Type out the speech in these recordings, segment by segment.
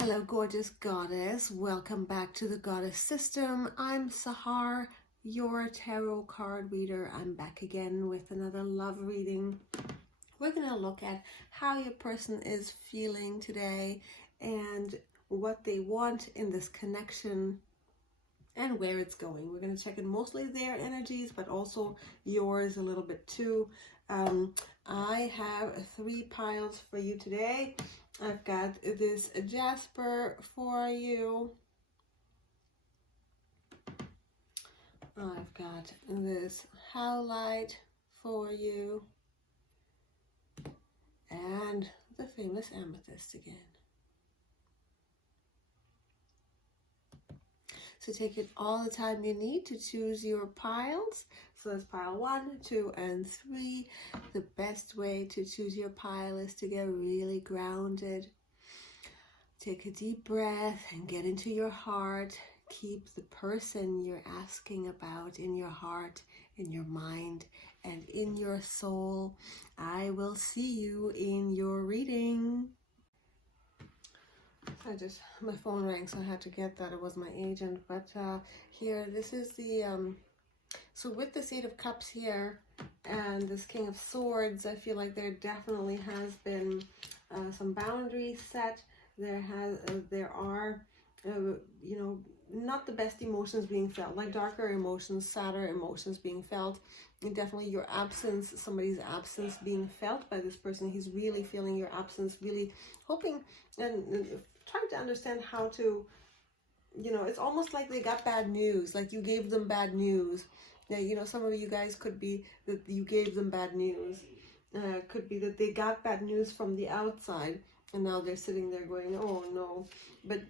Hello, gorgeous goddess. Welcome back to the Goddess System. I'm Sahar, your tarot card reader. I'm back again with another love reading. We're going to look at how your person is feeling today and what they want in this connection and where it's going. We're going to check in mostly their energies, but also yours a little bit too. I have 3 piles for you today. I've got this Jasper for you. I've got this Howlite for you. And the famous Amethyst again. So take it all the time you need to choose your piles. So that's pile 1, 2, and 3. The best way to choose your pile is to get really grounded. Take a deep breath and get into your heart. Keep the person you're asking about in your heart, in your mind, and in your soul. I will see you in your reading. My phone rang, so I had to get that. It was my agent. But here, this is the, so with this 8 of Cups here and this King of Swords, I feel like there definitely has been some boundaries set. There are, you know, not the best emotions being felt, like darker emotions, sadder emotions being felt. And definitely your absence, somebody's absence being felt by this person. He's really feeling your absence, really hoping and trying to understand how to, you know, it's almost like they got bad news, like you gave them bad news. Now, you know, some of you guys could be that you gave them bad news. Could be that they got bad news from the outside and now they're sitting there going, oh no. But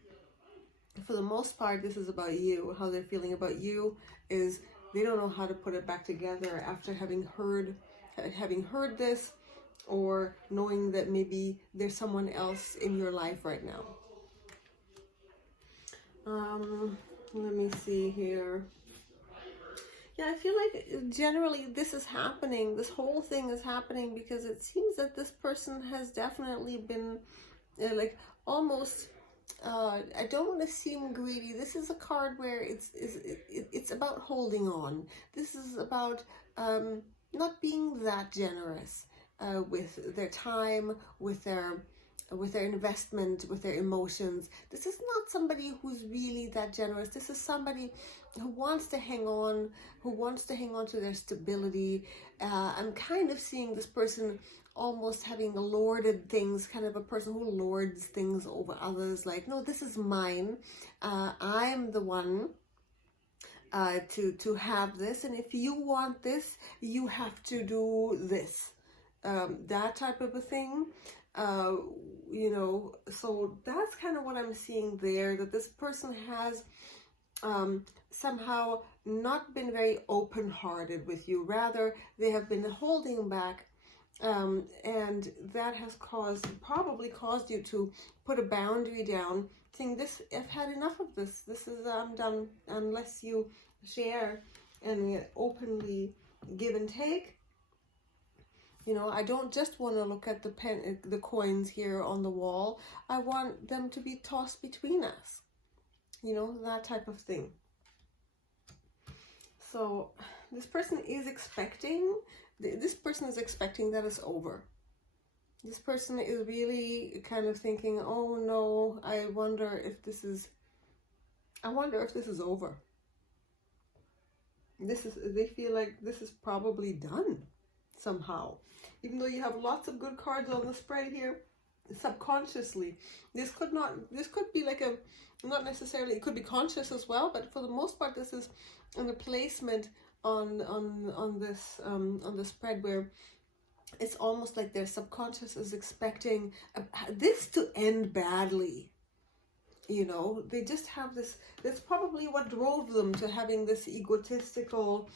for the most part, this is about you. How they're feeling about you is they don't know how to put it back together after having heard this, or knowing that maybe there's someone else in your life right now. Let me see here. Yeah, I feel like generally this is happening. This whole thing is happening because it seems that this person has definitely been like almost, I don't want to seem greedy. This is a card where it's about holding on. This is about not being that generous with their time, with their investment, with their emotions. This is not somebody who's really that generous. This is somebody who wants to hang on, to their stability. I'm kind of seeing this person almost having lorded things, kind of a person who lords things over others, like, no, this is mine. I'm the one to have this, and if you want this, you have to do this. That type of a thing. You know, so that's kind of what I'm seeing there, that this person has somehow not been very open-hearted with you. Rather, they have been holding back, and that has probably caused you to put a boundary down, saying, this, I've had enough of this. This is, I'm done. Unless you share and openly give and take. You know, I don't just want to look at the coins here on the wall. I want them to be tossed between us. You know, that type of thing. So this person is expecting that it's over. This person is really kind of thinking, oh no, I wonder if this is over. They feel like this is probably done somehow. Even though you have lots of good cards on the spread here, subconsciously, this could be like a, not necessarily, it could be conscious as well, but for the most part, this is in a placement on the spread where it's almost like their subconscious is expecting this to end badly. You know, they just have this, that's probably what drove them to having this egotistical,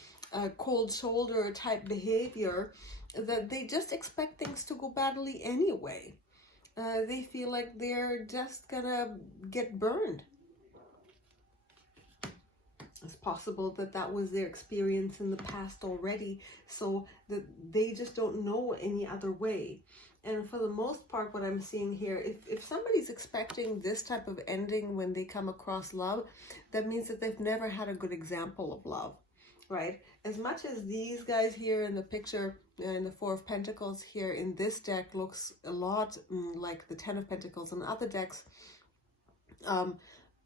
cold shoulder type behavior, that they just expect things to go badly anyway. They feel like they're just gonna get burned. It's possible that that was their experience in the past already, so that they just don't know any other way. And for the most part, what I'm seeing here, if somebody's expecting this type of ending when they come across love, that means that they've never had a good example of love, right? As much as these guys here in the picture, in the Four of Pentacles here in this deck, looks a lot like the Ten of Pentacles in other decks,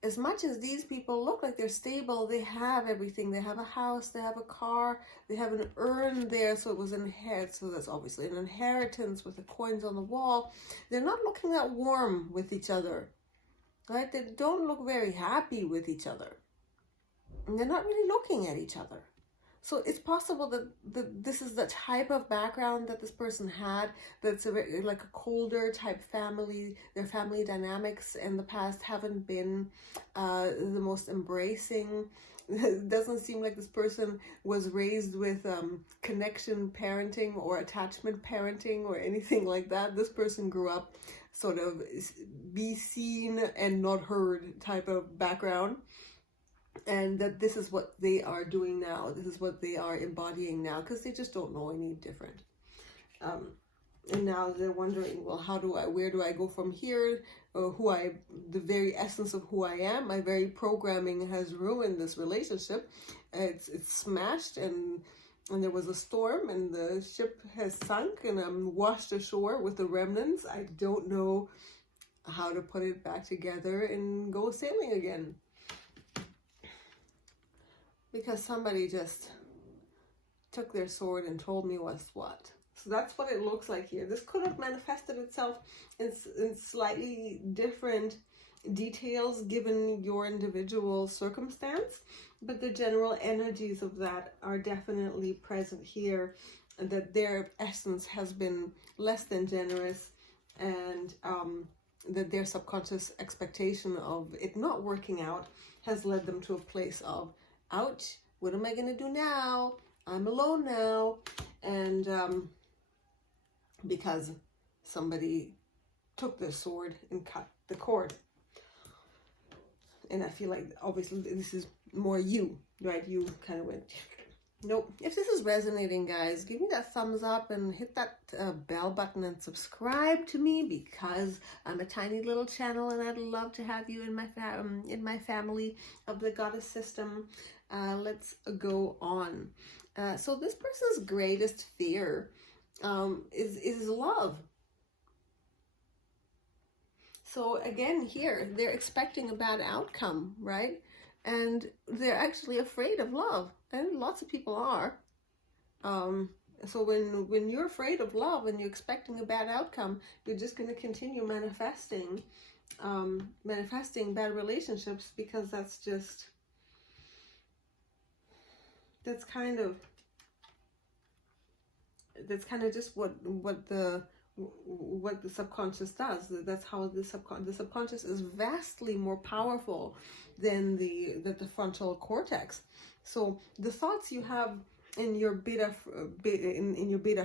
as much as these people look like they're stable, they have everything. They have a house, they have a car, they have an urn there, so it was inherited. So that's obviously an inheritance with the coins on the wall. They're not looking that warm with each other, right? They don't look very happy with each other. And they're not really looking at each other. So it's possible that this is the type of background that this person had, that's like a colder type family. Their family dynamics in the past haven't been the most embracing. It doesn't seem like this person was raised with connection parenting or attachment parenting or anything like that. This person grew up sort of be seen and not heard type of background. And that this is what they are doing now. This is what they are embodying now, because they just don't know any different. And now they're wondering, well, where do I go from here? The very essence of who I am, my very programming has ruined this relationship. It's smashed, and there was a storm, and the ship has sunk, and I'm washed ashore with the remnants. I don't know how to put it back together and go sailing again. Because somebody just took their sword and told me what's what. So that's what it looks like here. This could have manifested itself in slightly different details given your individual circumstance, but the general energies of that are definitely present here, and that their essence has been less than generous, and that their subconscious expectation of it not working out has led them to a place of, ouch, what am I going to do now? I'm alone now. And because somebody took their sword and cut the cord. And I feel like, obviously, this is more you, right? You kind of went, nope. If this is resonating, guys, give me that thumbs up and hit that bell button and subscribe to me, because I'm a tiny little channel and I'd love to have you in my family of the goddess system. Let's go on. So this person's greatest fear is love. So again, here, they're expecting a bad outcome, right? And they're actually afraid of love. And lots of people are. So when you're afraid of love and you're expecting a bad outcome, you're just going to continue manifesting bad relationships, because that's kind of just what the subconscious does. That's how the subconscious is vastly more powerful than the frontal cortex. So the thoughts you have in your beta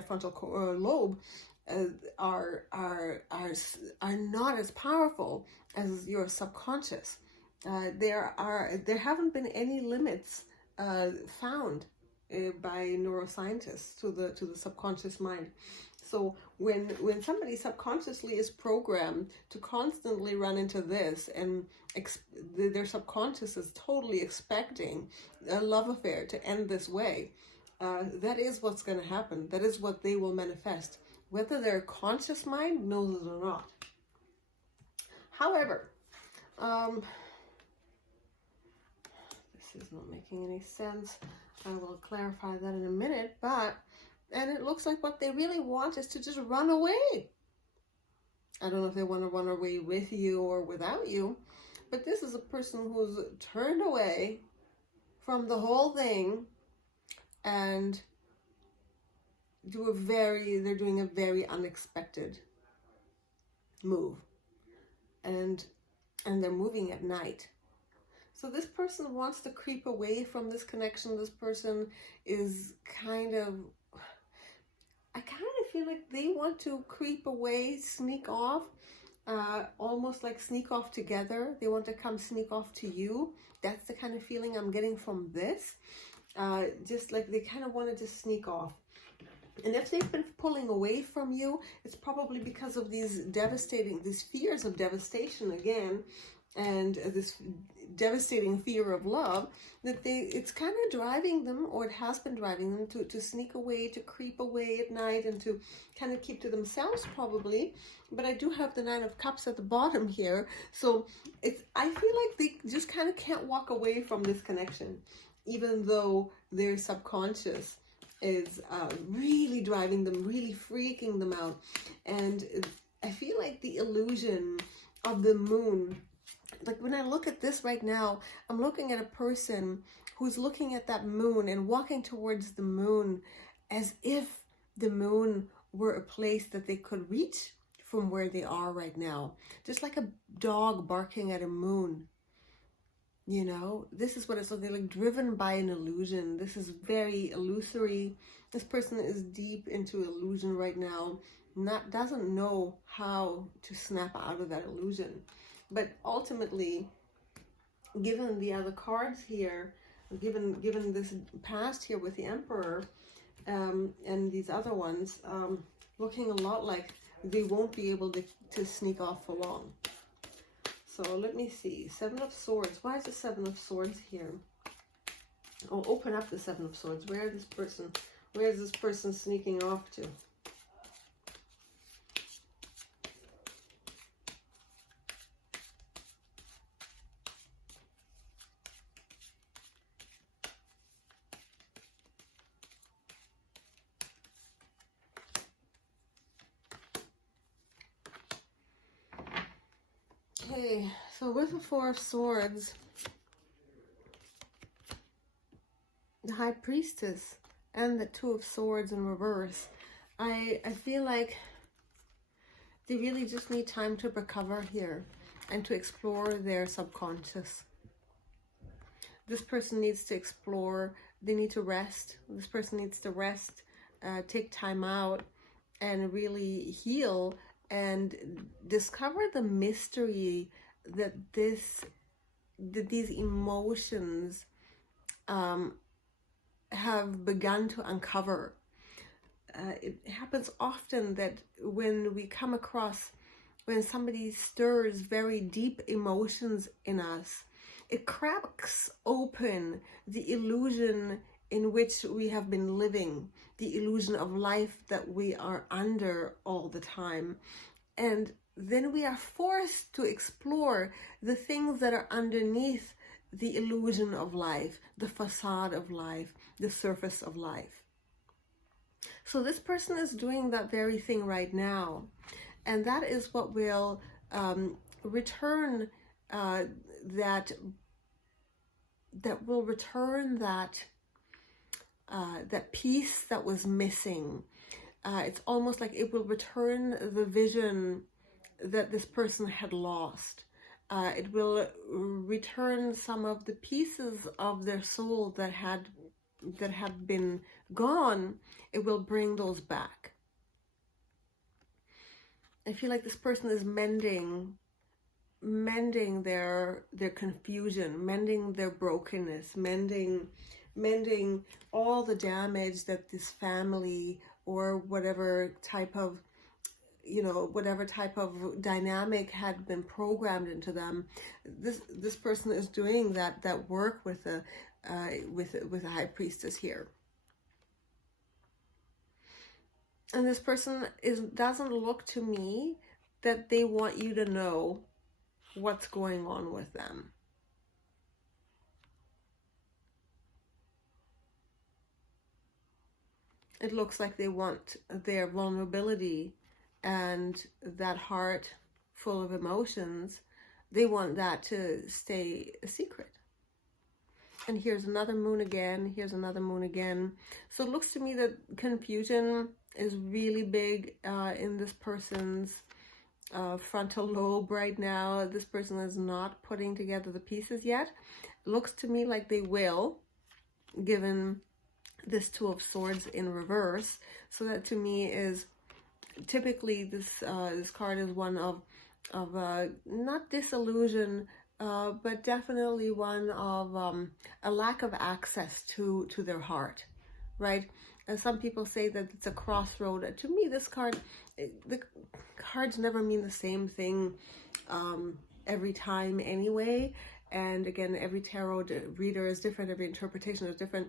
frontal lobe are not as powerful as your subconscious. There haven't been any limits found by neuroscientists to the subconscious mind. So when somebody subconsciously is programmed to constantly run into this, and their subconscious is totally expecting a love affair to end this way, that is what's going to happen. That is what they will manifest, whether their conscious mind knows it or not. However, this is not making any sense. I will clarify that in a minute, and it looks like what they really want is to just run away. I don't know if they want to run away with you or without you, but this is a person who's turned away from the whole thing and they're doing a very unexpected move. And they're moving at night. So this person wants to creep away from this connection. This person is I kind of feel like they want to creep away, sneak off, almost like sneak off together. They want to come sneak off to you. That's the kind of feeling I'm getting from this. Just like they kind of wanted to sneak off. And if they've been pulling away from you, it's probably because of these fears of devastation again, and this devastating fear of love, that it's kind of driving them, or it has been driving them to sneak away, to creep away at night, and to kind of keep to themselves probably. But I do have the Nine of Cups at the bottom here, so I feel like they just kind of can't walk away from this connection, even though their subconscious is really driving them, really freaking them out. And I feel like the illusion of the moon, like when I look at this right now, I'm looking at a person who's looking at that moon and walking towards the moon as if the moon were a place that they could reach from where they are right now. Just like a dog barking at a moon. You know, this is what it's looking like, driven by an illusion. This is very illusory. This person is deep into illusion right now, doesn't know how to snap out of that illusion. But ultimately, given the other cards here, given this past here with the Emperor, and these other ones, looking a lot like they won't be able to sneak off for long. So let me see. Seven of Swords. Why is the Seven of Swords here? I'll open up the Seven of Swords. Where is this person sneaking off to? Okay, so with the Four of Swords, the High Priestess, and the Two of Swords in reverse, I feel like they really just need time to recover here and to explore their subconscious. This person needs to explore, they need to rest. This person needs to rest, take time out, and really heal and discover the mystery that these emotions have begun to uncover. It happens often that when we come across, when somebody stirs very deep emotions in us, it cracks open the illusion in which we have been living, the illusion of life that we are under all the time. And then we are forced to explore the things that are underneath the illusion of life, the facade of life, the surface of life. So this person is doing that very thing right now. And that is what will return that peace that was missing. It's almost like it will return the vision that this person had lost. It will return some of the pieces of their soul that had been gone. It will bring those back. I feel like this person is mending their confusion, mending their brokenness, mending all the damage that this family or whatever type of dynamic had been programmed into them. This person is doing that work with a High Priestess here. And this person doesn't look to me that they want you to know what's going on with them. It looks like they want their vulnerability and that heart full of emotions, they want that to stay a secret. And here's another moon again, here's another moon again. So it looks to me that confusion is really big in this person's frontal lobe right now. This person is not putting together the pieces yet. It looks to me like they will, given this Two of Swords in reverse. So that to me is typically this card is one of not disillusion, but definitely one of a lack of access to their heart, right? And some people say that it's a crossroad. To me, this card, the cards never mean the same thing every time anyway. And again, every tarot reader is different, every interpretation is different.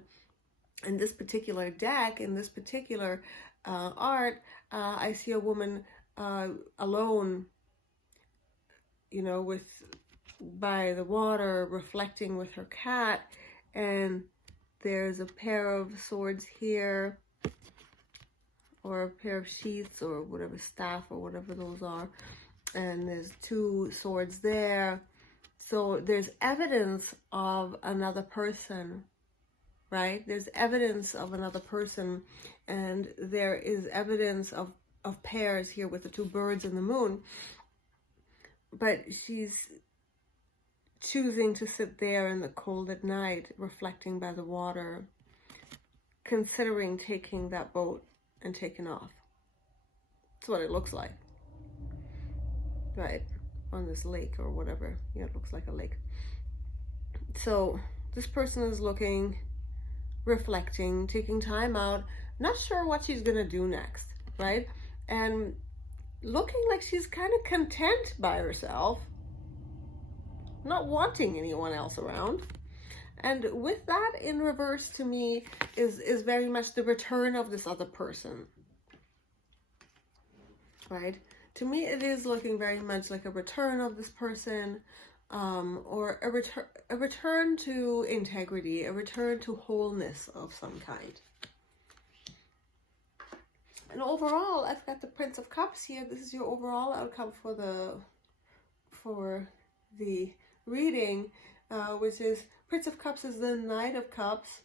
In this particular deck, in this particular art, I see a woman alone, you know, by the water, reflecting with her cat, and there's a pair of swords here, or a pair of sheaths, or whatever, staff, or whatever those are, and there's two swords there. So there's evidence of another person, right? There's evidence of another person, and there is evidence of pairs here with the two birds and the moon. But she's choosing to sit there in the cold at night, reflecting by the water, considering taking that boat and taking off. That's what it looks like, right? On this lake or whatever. Yeah, it looks like a lake. So this person is looking, reflecting, taking time out, not sure what she's gonna do next, right? And looking like she's kind of content by herself, not wanting anyone else around. And with that in reverse, to me, is very much the return of this other person, right? To me, it is looking very much like a return of this person, or a return to integrity, a return to wholeness of some kind. And overall, I've got the Prince of Cups here. This is your overall outcome for the reading, which is Prince of Cups is the Knight of Cups,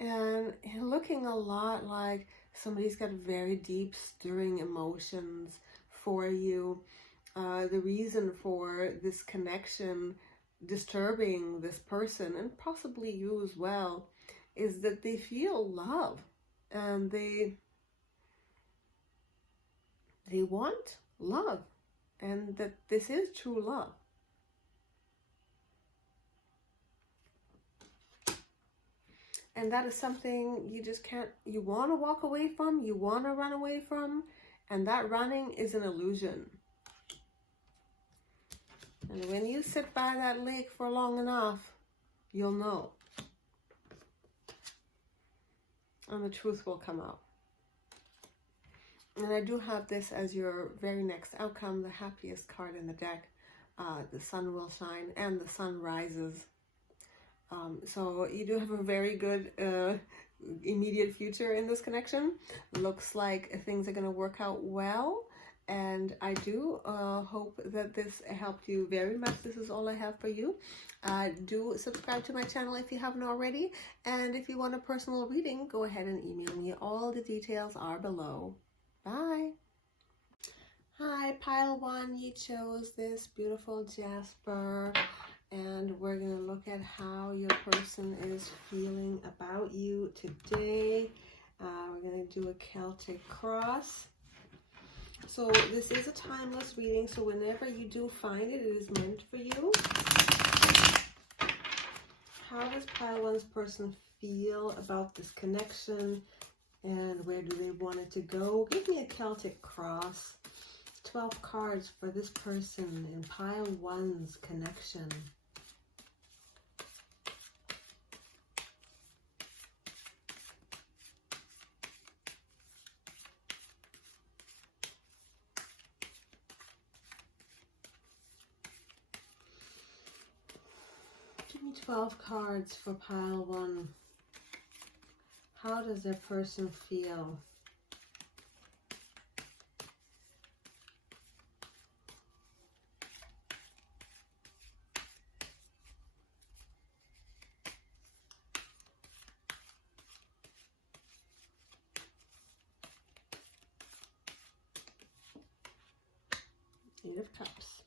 and looking a lot like somebody's got very deep, stirring emotions for you. The reason for this connection disturbing this person, and possibly you as well, is that they feel love, and they want love, and that this is true love. And that is something you just can't, you want to walk away from, you want to run away from, and that running is an illusion. And when you sit by that lake for long enough, you'll know. And the truth will come out. And I do have this as your very next outcome, the happiest card in the deck. The sun will shine and the sun rises. So you do have a very good immediate future in this connection. Looks like things are going to work out well. And I do hope that this helped you very much. This is all I have for you. Do subscribe to my channel if you haven't already. And if you want a personal reading, go ahead and email me. All the details are below. Bye. Hi, pile one. You chose this beautiful jasper. And we're going to look at how your person is feeling about you today. We're going to do a Celtic cross. So this is a timeless reading, so whenever you do find it, it is meant for you. How does pile one's person feel about this connection, and where do they want it to go? Give me a Celtic cross. 12 cards for this person in pile one's connection. Give me 12 cards for pile one. How does their person feel? Eight of Cups,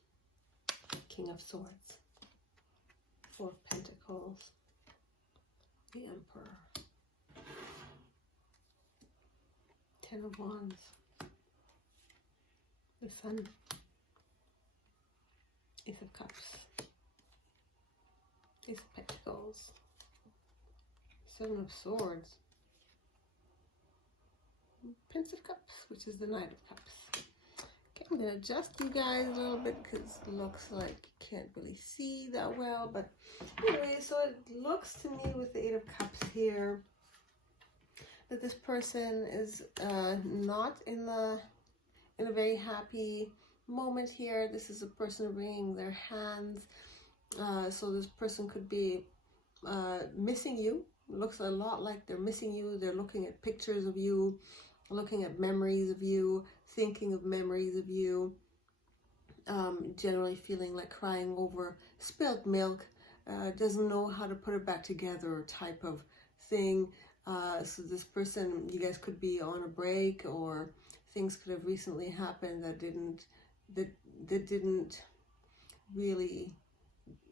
King of Swords, Four of Pentacles, the Emperor, Ten of Wands, the Sun, Ace of Cups, Ace of Pentacles, Seven of Swords, Prince of Cups, which is the Knight of Cups. Okay, I'm going to adjust you guys a little bit because it looks like you can't really see that well. But anyway, so it looks to me with the Eight of Cups here that this person is not in a very happy moment here. This is a person wringing their hands. So this person could be missing you. It looks a lot like they're missing you. They're looking at pictures of you, looking at memories of you, thinking of memories of you, generally feeling like crying over spilled milk, doesn't know how to put it back together type of thing. So this person, you guys could be on a break, or things could have recently happened that didn't really,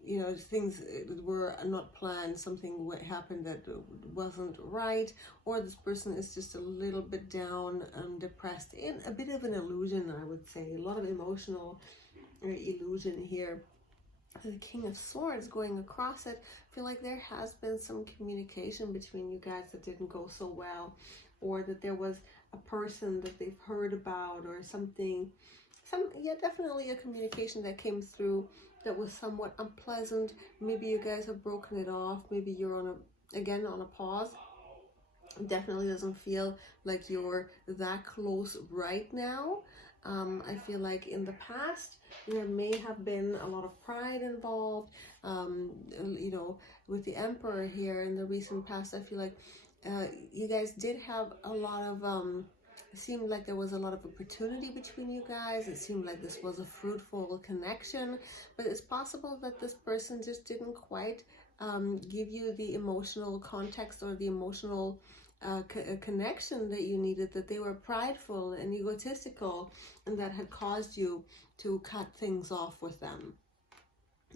you know, things were not planned, something happened that wasn't right, or this person is just a little bit down, depressed, in a bit of an illusion, I would say, a lot of emotional illusion here. The King of Swords going across it. I feel like there has been some communication between you guys that didn't go so well, or that there was a person that they've heard about, or something, yeah, definitely a communication that came through that was somewhat unpleasant. Maybe you guys have broken it off. Maybe you're on a pause. Definitely doesn't feel like you're that close right now. I feel like in the past there may have been a lot of pride involved. You know, with the Emperor here in the recent past, I feel like you guys did have a lot of it seemed like there was a lot of opportunity between you guys. It seemed like this was a fruitful connection, but it's possible that this person just didn't quite give you the emotional context or the emotional connection that you needed, that they were prideful and egotistical, and that had caused you to cut things off with them.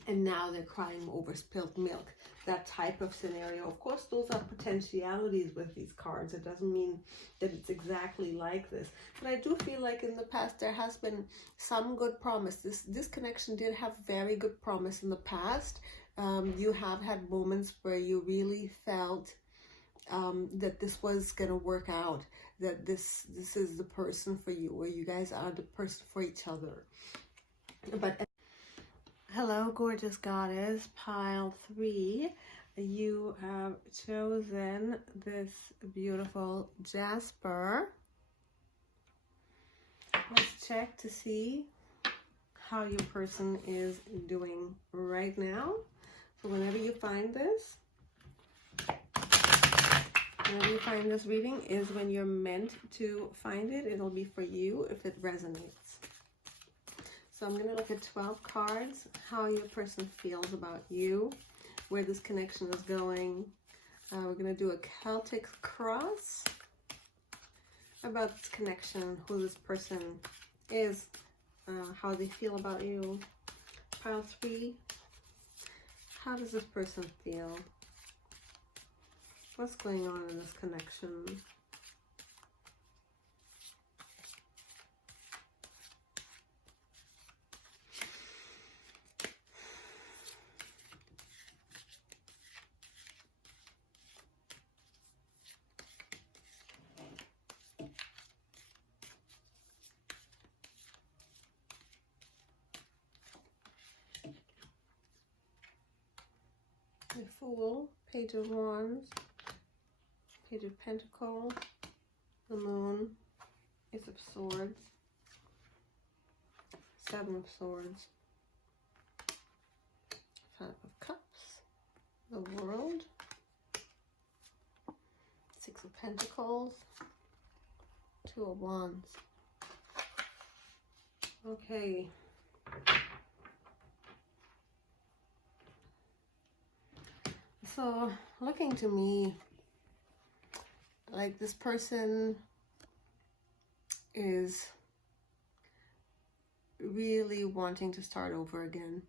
And now they're crying over spilled milk, that type of scenario. Of course, those are potentialities with these cards. It doesn't mean that it's exactly like this. But I do feel like in the past there has been some good promise. This connection did have very good promise in the past. You have had moments where you really felt that this was going to work out, that this is the person for you, or you guys are the person for each other. But hello, gorgeous goddess, pile 3. You have chosen this beautiful jasper. Let's check to see how your person is doing right now. So whenever you find this, reading is when you're meant to find it. It'll be for you if it resonates. So I'm going to look at 12 cards, how your person feels about you, where this connection is going. We're going to do a Celtic cross about this connection, who this person is, how they feel about you. Pile 3, how does this person feel? What's going on in this connection? The Fool, Page of Wands, Page of Pentacles, the Moon, Ace of Swords, Seven of Swords, Five of Cups, the World, Six of Pentacles, Two of Wands. Okay. So, looking to me, like this person is really wanting to start over again.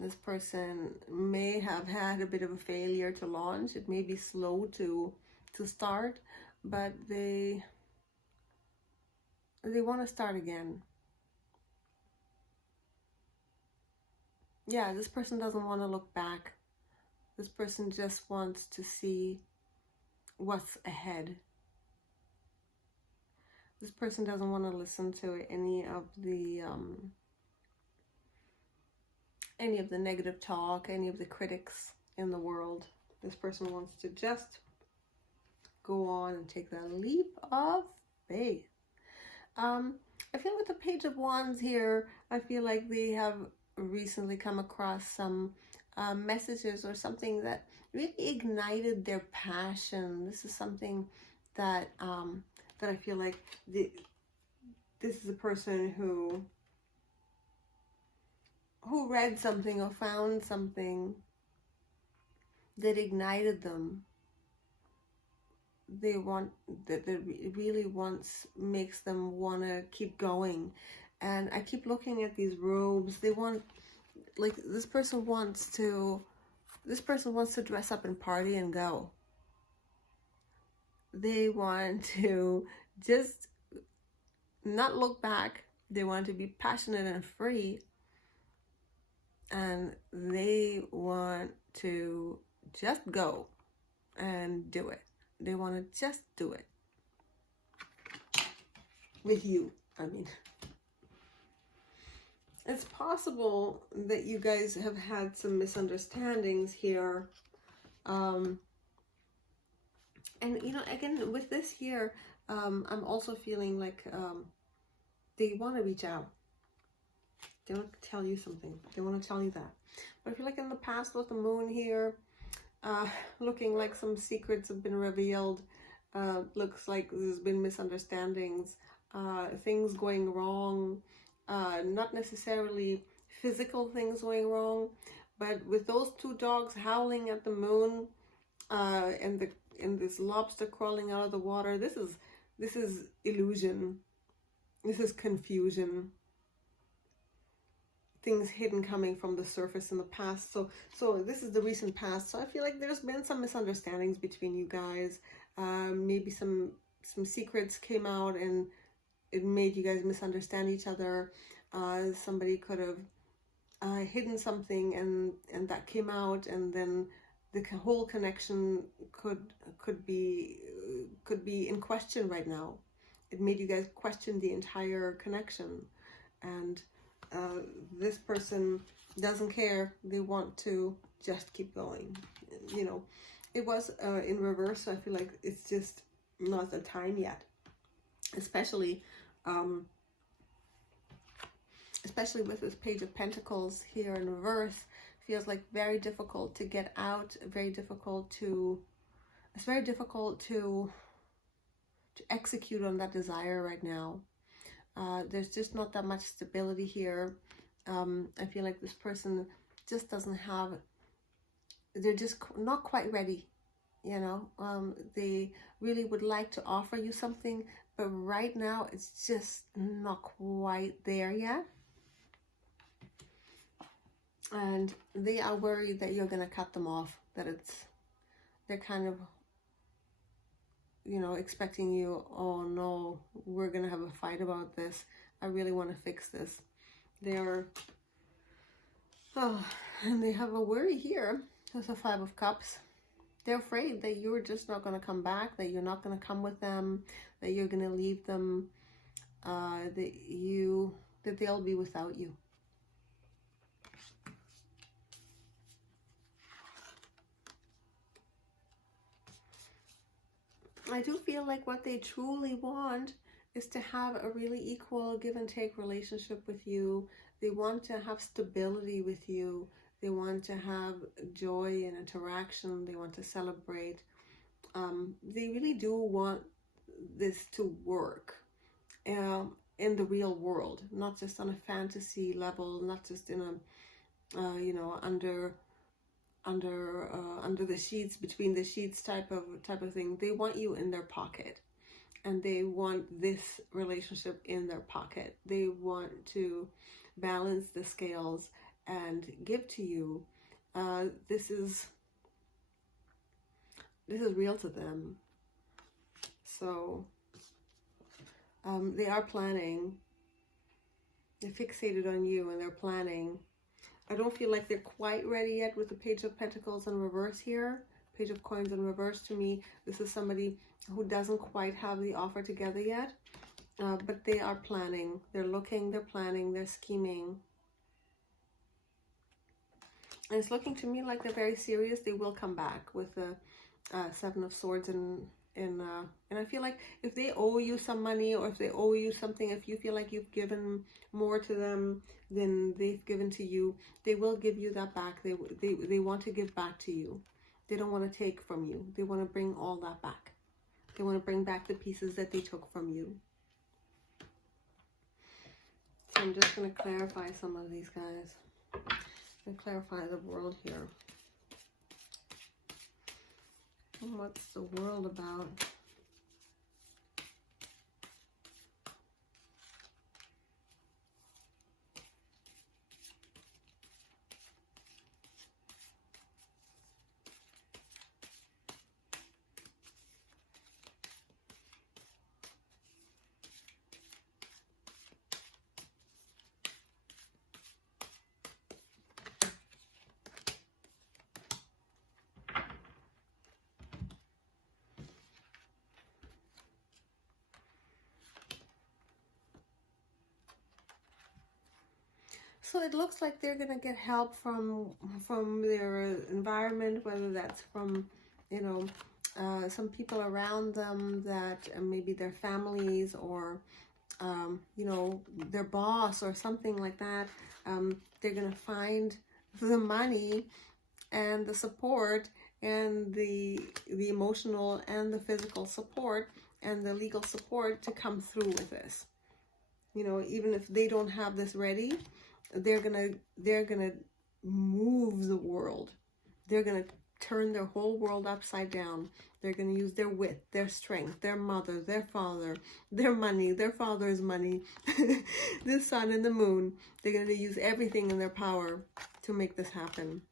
This person may have had a bit of a failure to launch. It may be slow to start, but they want to start again. Yeah, this person doesn't want to look back. This person just wants to see what's ahead. This person doesn't want to listen to any of the negative talk, any of the critics in the world. This person wants to just go on and take that leap of faith. I feel with the Page of Wands here, I feel like they have recently come across some messages or something that really ignited their passion. This is something that that I feel like this is a person who read something or found something that ignited them. They want that really makes them want to keep going. And I keep looking at these robes. They want, like, this person wants to dress up and party and go. They want to just not look back. They want to be passionate and free. And they want to just go and do it. They want to just do it. With you, I mean. It's possible that you guys have had some misunderstandings here. And, you know, again, with this here, I'm also feeling like they want to reach out. They want to tell you something. They want to tell you that. But I feel like in the past with the moon here, looking like some secrets have been revealed. Looks like there's been misunderstandings, things going wrong, not necessarily physical things going wrong, but with those two dogs howling at the moon, and this lobster crawling out of the water, this is illusion. This is confusion. Things hidden coming from the surface in the past. So this is the recent past. So I feel like there's been some misunderstandings between you guys. Maybe some secrets came out and it made you guys misunderstand each other. Somebody could have hidden something and that came out, and then the whole connection could be in question right now. It made you guys question the entire connection, and this person doesn't care. They want to just keep going. You know, it was in reverse, so I feel like it's just not the time yet. Especially with this Page of Pentacles here in reverse, feels like very difficult to get out, it's very difficult to execute on that desire right now. There's just not that much stability here. I feel like this person just doesn't have, they're just not quite ready, you know. They really would like to offer you something, but right now it's just not quite there yet. And they are worried that you're going to cut them off, that they're kind of, you know, expecting you, oh no, we're going to have a fight about this. I really want to fix this. And they have a worry here. There's a Five of Cups. They're afraid that you're just not going to come back, that you're not going to come with them, that you're going to leave them, that they'll be without you. I do feel like what they truly want is to have a really equal give and take relationship with you. They want to have stability with you. They want to have joy and interaction. They want to celebrate. They really do want this to work in the real world, not just on a fantasy level, not just in a, you know, under the sheets, between the sheets type of thing. They want you in their pocket, and they want this relationship in their pocket. They want to balance the scales and give to you. This is real to them. So they are planning. They're fixated on you, and they're planning. I don't feel like they're quite ready yet with the Page of Pentacles in reverse here. Page of Coins in reverse. To me, this is somebody who doesn't quite have the offer together yet. But they are planning. They're looking, they're planning, they're scheming. And it's looking to me like they're very serious. They will come back with the Seven of Swords and I feel like if they owe you some money, or if they owe you something, if you feel like you've given more to them than they've given to you, they will give you that back. They want to give back to you. They don't want to take from you. They want to bring all that back. They want to bring back the pieces that they took from you. So I'm just going to clarify some of these guys. And clarify the world here. And what's the world about? So it looks like they're going to get help from their environment, whether that's from, you know, some people around them, that maybe their families, or, you know, their boss or something like that. They're going to find the money and the support and the emotional and the physical support and the legal support to come through with this. You know, even if they don't have this ready, they're gonna move the world. They're gonna turn their whole world upside down. They're gonna use their wit, their strength, their mother, their father, their money, their father's money, the sun and the moon. They're gonna use everything in their power to make this happen.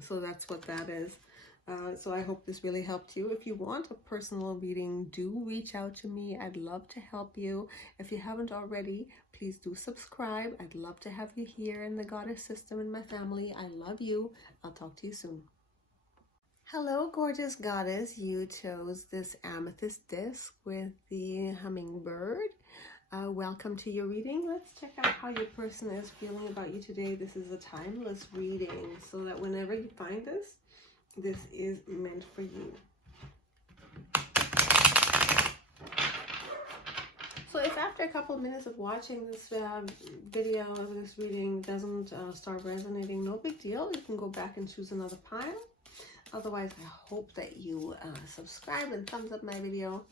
So that's what that is. So I hope this really helped you. If you want a personal reading, do reach out to me. I'd love to help you. If you haven't already, please do subscribe. I'd love to have you here in the Goddess System in my family. I love you. I'll talk to you soon. Hello, gorgeous goddess. You chose this amethyst disc with the hummingbird. Welcome to your reading. Let's check out how your person is feeling about you today. This is a timeless reading, so that whenever you find this is meant for you. So if after a couple of minutes of watching this video, this reading doesn't start resonating, no big deal. You can go back and choose another pile. Otherwise, I hope that you subscribe and thumbs up my video.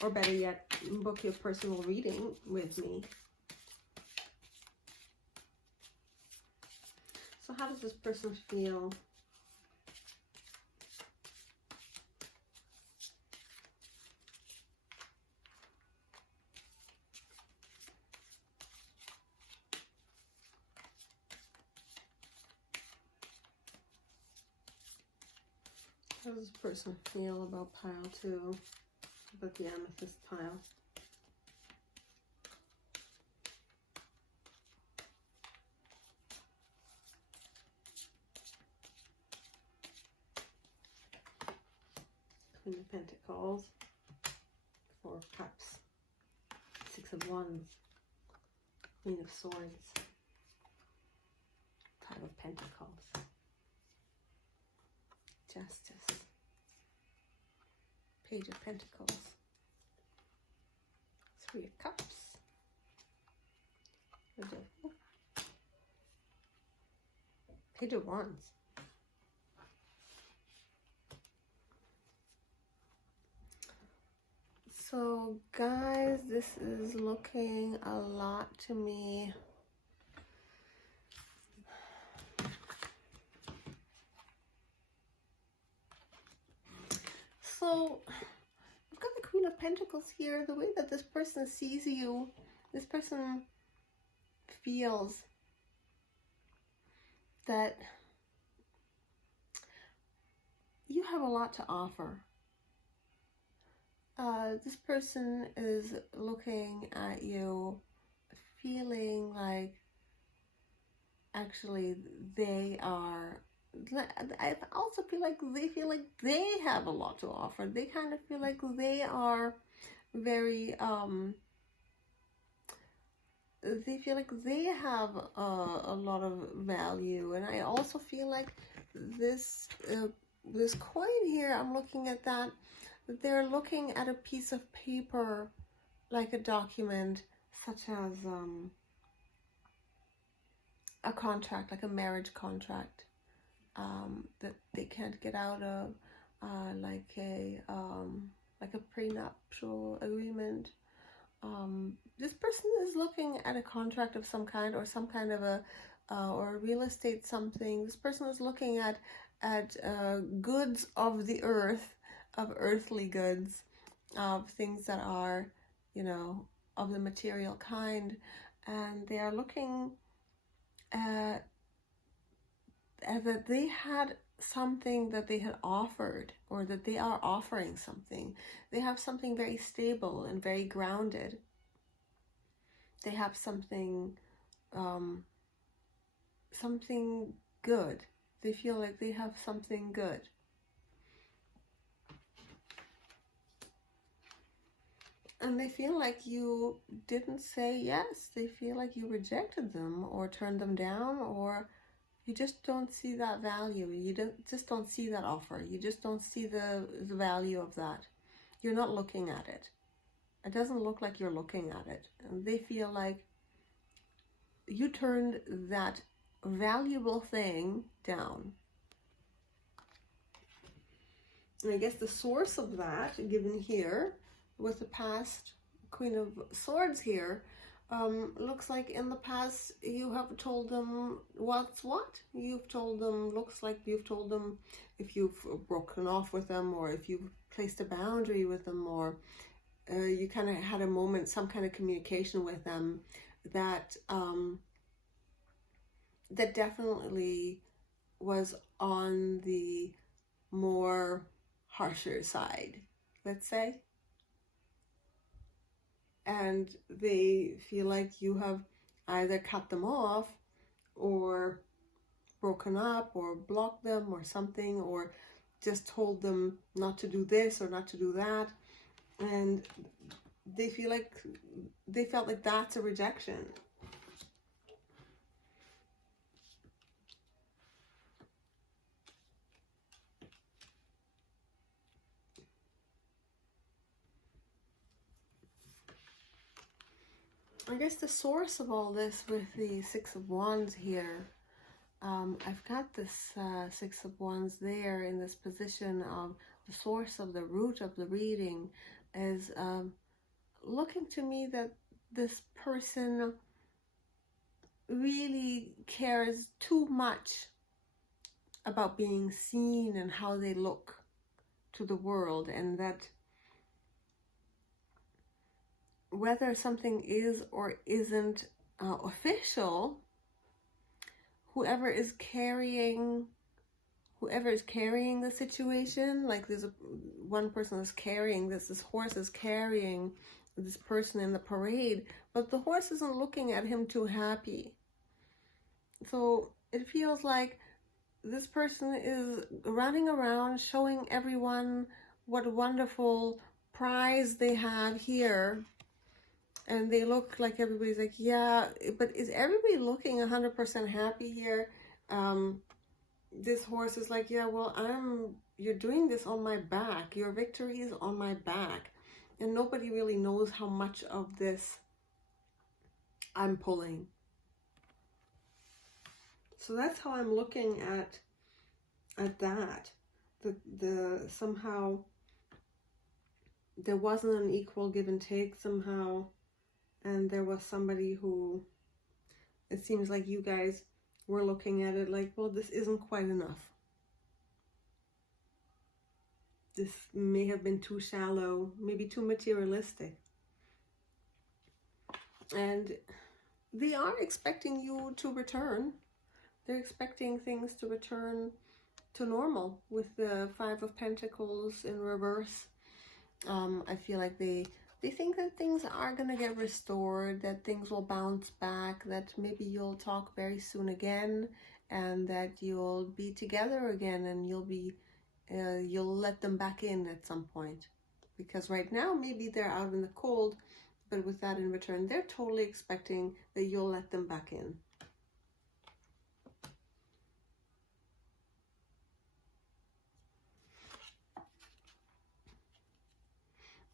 Or better yet, book your personal reading with me. So how does this person feel? How does this person feel about pile 2, about the amethyst pile? Queen of Pentacles, 4 of Cups, 6 of Wands, Queen of Swords, 5 of Pentacles, Justice, Page of Pentacles, 3 of Cups, the Devil, Page of Wands. So guys, this is looking a lot to me. So I've got the Queen of Pentacles here. The way that this person sees you, this person feels that you have a lot to offer. This person is looking at you feeling like actually they are, I also feel like they have a lot to offer. They kind of feel like they are very, they feel like they have a lot of value. And I also feel like this this coin here, I'm looking at that they're looking at a piece of paper, like a document, such as a contract, like a marriage contract, that they can't get out of, like a prenuptial agreement. This person is looking at a contract of some kind, or some kind of a or real estate something. This person is looking at goods of the earth, of earthly goods, of things that are, you know, of the material kind, and they are looking at that they had something that they had offered, or that they are offering something. They have something very stable and very grounded. They have something something good. They feel like they have something good. And they feel like you didn't say yes. They feel like you rejected them or turned them down, or you just don't see that value. You just don't see that offer. You just don't see the value of that. You're not looking at it. It doesn't look like you're looking at it. And they feel like you turned that valuable thing down. And I guess the source of that, given here, with the past Queen of Swords here, looks like in the past you have told them what's what. You've told them, looks like you've told them if you've broken off with them, or if you've placed a boundary with them, or you kind of had a moment, some kind of communication with them that that definitely was on the more harsher side, let's say. And they feel like you have either cut them off, or broken up, or blocked them, or something, or just told them not to do this or not to do that. And they feel like they felt like that's a rejection. I guess the source of all this with the Six of Wands here, I've got this Six of Wands there in this position of the source of the root of the reading, is looking to me that this person really cares too much about being seen and how they look to the world, and that whether something is or isn't official, whoever is carrying the situation, like there's one person is carrying this horse is carrying this person in the parade, but the horse isn't looking at him too happy. So it feels like this person is running around showing everyone what a wonderful prize they have here. And they look like everybody's like, yeah, but is everybody looking 100% happy here? This horse is like, yeah, well, you're doing this on my back. Your victory is on my back. And nobody really knows how much of this I'm pulling. So that's how I'm looking at that. The somehow there wasn't an equal give and take somehow. And there was somebody who, it seems like you guys were looking at it like, well, this isn't quite enough. This may have been too shallow, maybe too materialistic. And they are expecting you to return. They're expecting things to return to normal with the Five of Pentacles in reverse. I feel like they They think that things are going to get restored, that things will bounce back, that maybe you'll talk very soon again, and that you'll be together again, and you'll let them back in at some point. Because right now, maybe they're out in the cold, but with that in return, they're totally expecting that you'll let them back in.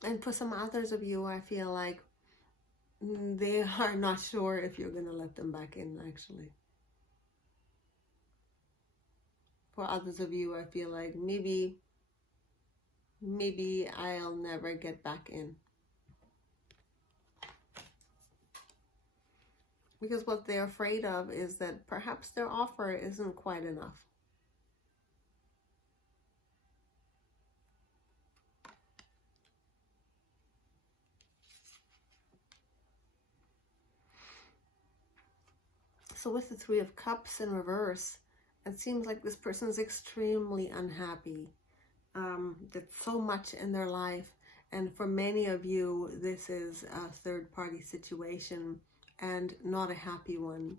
And for some others of you, I feel like they are not sure if you're going to let them back in, actually. For others of you, I feel like maybe I'll never get back in. Because what they're afraid of is that perhaps their offer isn't quite enough. So with the Three of Cups in reverse, it seems like this person is extremely unhappy. There's so much in their life. And for many of you, this is a third-party situation and not a happy one.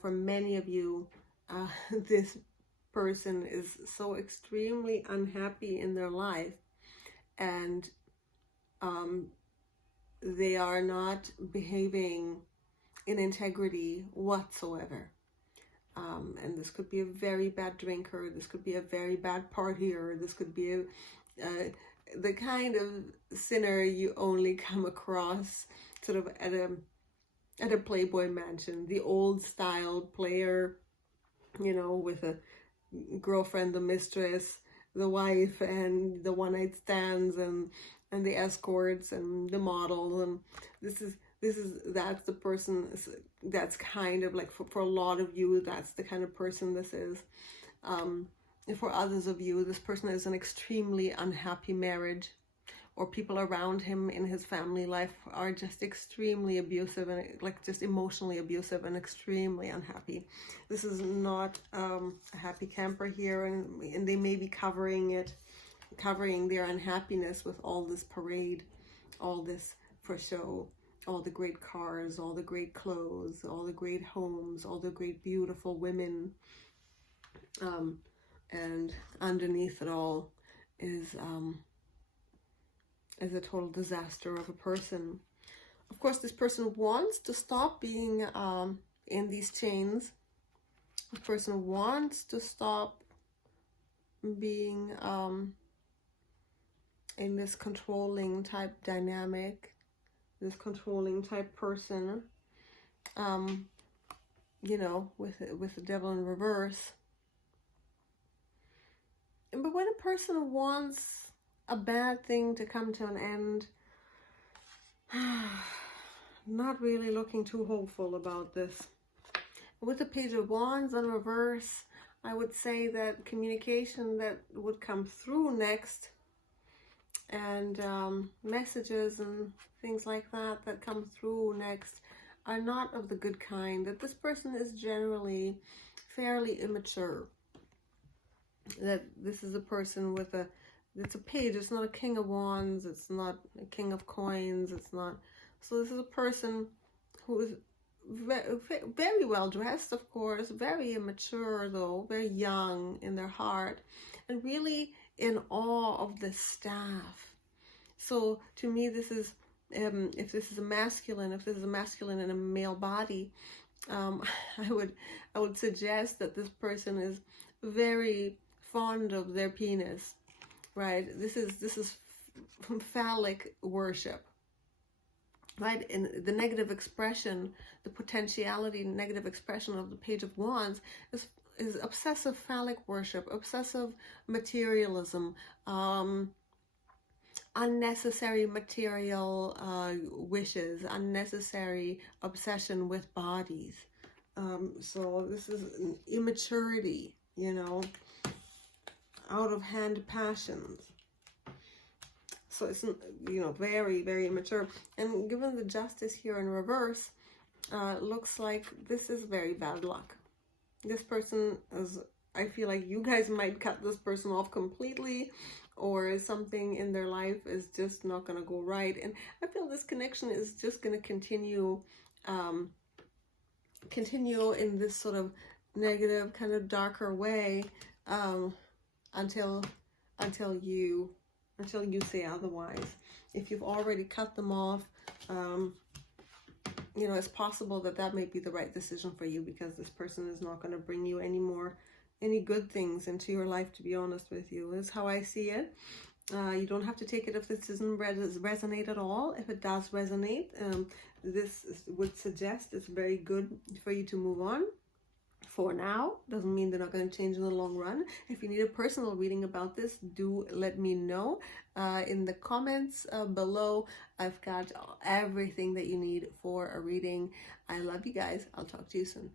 For many of you, this person is so extremely unhappy in their life, and they are not behaving in integrity whatsoever. And this could be a very bad drinker, this could be a very bad partier, this could be the kind of sinner you only come across sort of at a Playboy mansion, the old style player, you know, with a girlfriend, the mistress, the wife, and the one-night stands, and the escorts, and the models, and that's the person. That's kind of like for a lot of you, that's the kind of person this is. And for others of you, this person is an extremely unhappy marriage, or people around him in his family life are just extremely abusive, and like just emotionally abusive and extremely unhappy. This is not a happy camper here, and they may be covering their unhappiness with all this parade, all this for show, all the great cars, all the great clothes, all the great homes, all the great beautiful women. And underneath it all is a total disaster of a person. Of course, this person wants to stop being in these chains. This person wants to stop being in this controlling type dynamic, this controlling type person, you know, with the devil in reverse. But when a person wants a bad thing to come to an end, not really looking too hopeful about this. With the Page of Wands in reverse, I would say that communication that would come through next, and messages and things like that come through next, are not of the good kind. That this person is generally fairly immature. That this is a person with it's a page, it's not a King of Wands, it's not a King of Coins, it's not. So this is a person who is very well dressed, of course, very immature though, very young in their heart, and really in awe of the staff. So to me, this is, if this is a masculine in a male body, I would suggest that this person is very fond of their penis, right? This is phallic worship, right? In the negative expression, the potentiality negative expression of the Page of Wands is obsessive phallic worship, obsessive materialism, unnecessary material wishes, unnecessary obsession with bodies. So this is an immaturity, you know, out of hand passions. So it's, you know, very, very immature. And given the Justice here in reverse, looks like this is very bad luck. This person is, I feel like you guys might cut this person off completely, or something in their life is just not going to go right. And I feel this connection is just going to continue in this sort of negative, kind of darker way, until you say otherwise. If you've already cut them off, you know, it's possible that may be the right decision for you, because this person is not going to bring you any good things into your life, to be honest with you. Is how I see it. You don't have to take it if this doesn't resonate at all. If it does resonate, this would suggest it's very good for you to move on. For now, doesn't mean they're not going to change in the long run. If you need a personal reading about this, do let me know in the comments below. I've got everything that you need for a reading. I love you guys. I'll talk to you soon.